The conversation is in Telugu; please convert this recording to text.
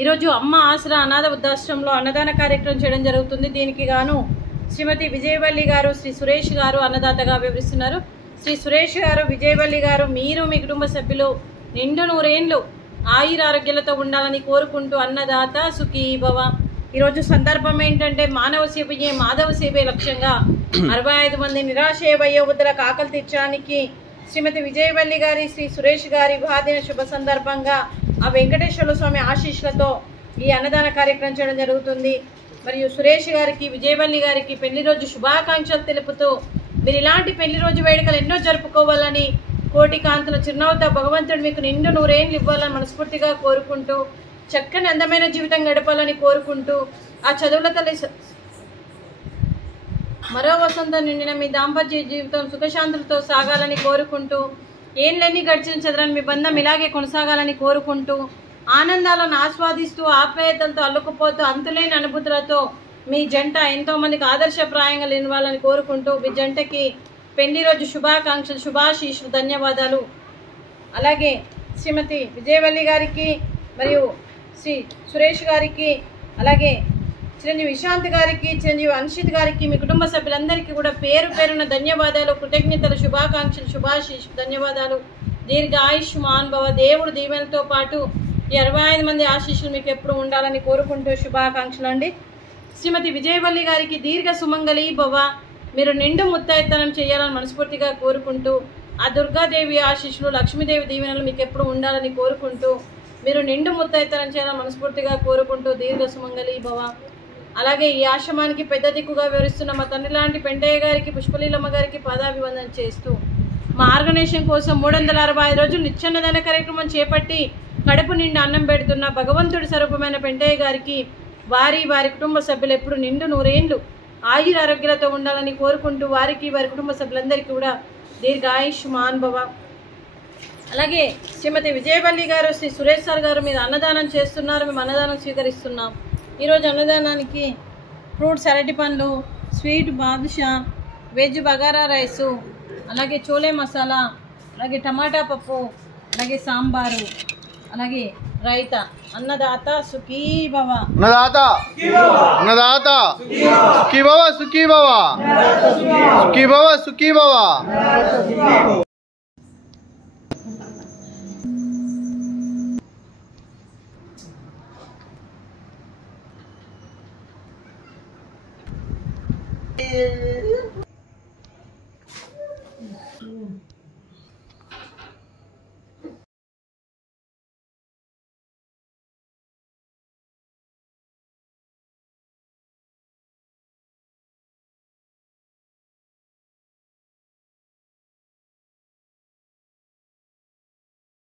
ఈరోజు అమ్మ ఆసరా అనాథ వృద్ధాశ్రమంలో అన్నదాన కార్యక్రమం చేయడం జరుగుతుంది. దీనికి గాను శ్రీమతి విజయవల్లి గారు, శ్రీ సురేష్ గారు అన్నదాతగా వివరిస్తున్నారు. శ్రీ సురేష్ గారు, విజయవల్లి గారు, మీరు మీ కుటుంబ సభ్యులు నిండు నూరేండ్లు ఆయుర ఆరోగ్యాలతో ఉండాలని కోరుకుంటూ అన్నదాత సుఖీ భవ. ఈరోజు సందర్భం ఏంటంటే మానవ సేవయే మాధవ సేవే లక్ష్యంగా 65 మంది నిరాశయ వయోవృద్ధులకు ఆకలి తీర్చడానికి శ్రీమతి విజయవల్లి గారి, శ్రీ సురేష్ గారి వివాహదిన శుభ సందర్భంగా ఆ వెంకటేశ్వర స్వామి ఆశీస్సులతో ఈ అన్నదాన కార్యక్రమం చేయడం జరుగుతుంది. మరియు సురేష్ గారికి, విజయవల్లి గారికి పెళ్లి రోజు శుభాకాంక్షలు తెలుపుతూ మీరు ఇలాంటి పెళ్లి రోజు వేడుకలు ఎన్నో జరుపుకోవాలని, కోటి కాంతుల చిరునవ్వుతో భగవంతుడు మీకు నిండు నూరేళ్ళు ఇవ్వాలని మనస్ఫూర్తిగా కోరుకుంటూ, చక్కని అందమైన జీవితం గడపాలని కోరుకుంటూ, ఆ చదువుల తల్లి మరో వసంతం నిండిన మీ దాంపత్య జీవితం సుఖశాంతులతో సాగాలని కోరుకుంటూ, ఏళ్ళన్నీ గడిచిన చదరని మీ బంధం ఇలాగే కొనసాగాలని కోరుకుంటూ, ఆనందాలను ఆస్వాదిస్తూ ఆప్యాయతలతో అల్లుకుపోతూ అంతులేని అనుభూతులతో మీ జంట ఎంతోమందికి ఆదర్శప్రాయంగా నిలవాలని కోరుకుంటూ, మీ జంటకి పెళ్లి రోజు శుభాకాంక్షలు, శుభాశీస్సులు, ధన్యవాదాలు. అలాగే శ్రీమతి విజయవల్లి గారికి మరియు శ్రీ సురేష్ గారికి, అలాగే చిరంజీవి విశాంత్ గారికి, చిరంజీవి అన్షిత్ గారికి, మీ కుటుంబ సభ్యులందరికీ కూడా పేరు పేరున ధన్యవాదాలు, కృతజ్ఞతలు, శుభాకాంక్షలు, శుభాశీస్సులు, ధన్యవాదాలు. దీర్ఘ ఆయుష్మాన్ భవ. దేవుడు దీవెనతో పాటు ఈ 65 మంది ఆశీస్సులు మీకు ఎప్పుడు ఉండాలని కోరుకుంటూ శుభాకాంక్షలు అండి. శ్రీమతి విజయవల్లి గారికి దీర్ఘ సుమంగళి భవ. మీరు నిండు ముత్తైతనం చేయాలని మనస్ఫూర్తిగా కోరుకుంటూ, ఆ దుర్గాదేవి ఆశీస్సులు, లక్ష్మీదేవి దీవెనలు మీకు ఎప్పుడు ఉండాలని కోరుకుంటూ, మీరు నిండు ముత్తైతనం చేయాలని మనస్ఫూర్తిగా కోరుకుంటూ దీర్ఘ సుమంగళి భవ. అలాగే ఈ ఆశ్రమానికి పెద్ద దిక్కుగా వివరిస్తున్న మా తండ్రి లాంటి పెంటయ్య గారికి, పుష్పలీలమ్మ గారికి పాదాభివందన చేస్తూ, మా ఆర్గనైజేషన్ కోసం 365 రోజులు నిత్యాన్నదాన కార్యక్రమం చేపట్టి కడుపు నిండా అన్నం పెడుతున్న భగవంతుడి స్వరూపమైన పెంటయ్య గారికి, వారి కుటుంబ సభ్యులు ఎప్పుడు నిండు నూరేండ్లు ఆయుర ఆరోగ్యాలతో ఉండాలని కోరుకుంటూ, వారికి వారి కుటుంబ సభ్యులందరికీ కూడా దీర్ఘాయుష్మాన్ భవ. అలాగే శ్రీమతి విజయవల్లి గారు, శ్రీ సురేష్ సార్ గారు మీరు అన్నదానం చేస్తున్నారు, మేము అన్నదానం స్వీకరిస్తున్నాం. ఈరోజు అన్నదానానికి ఫ్రూట్స్, అరటి పండ్లు, sweet badusha, veg bagara rice, అలాగే చోలే మసాలా, అలాగే టమాటా పప్పు, అలాగే సాంబారు, అలాగే రైతా. అన్నదాత సుఖీ భవ. అన్నదాత అన్నదాత సుఖీ భవ, సుఖీ భవ, సుఖీ భవ, సుఖీ భవ.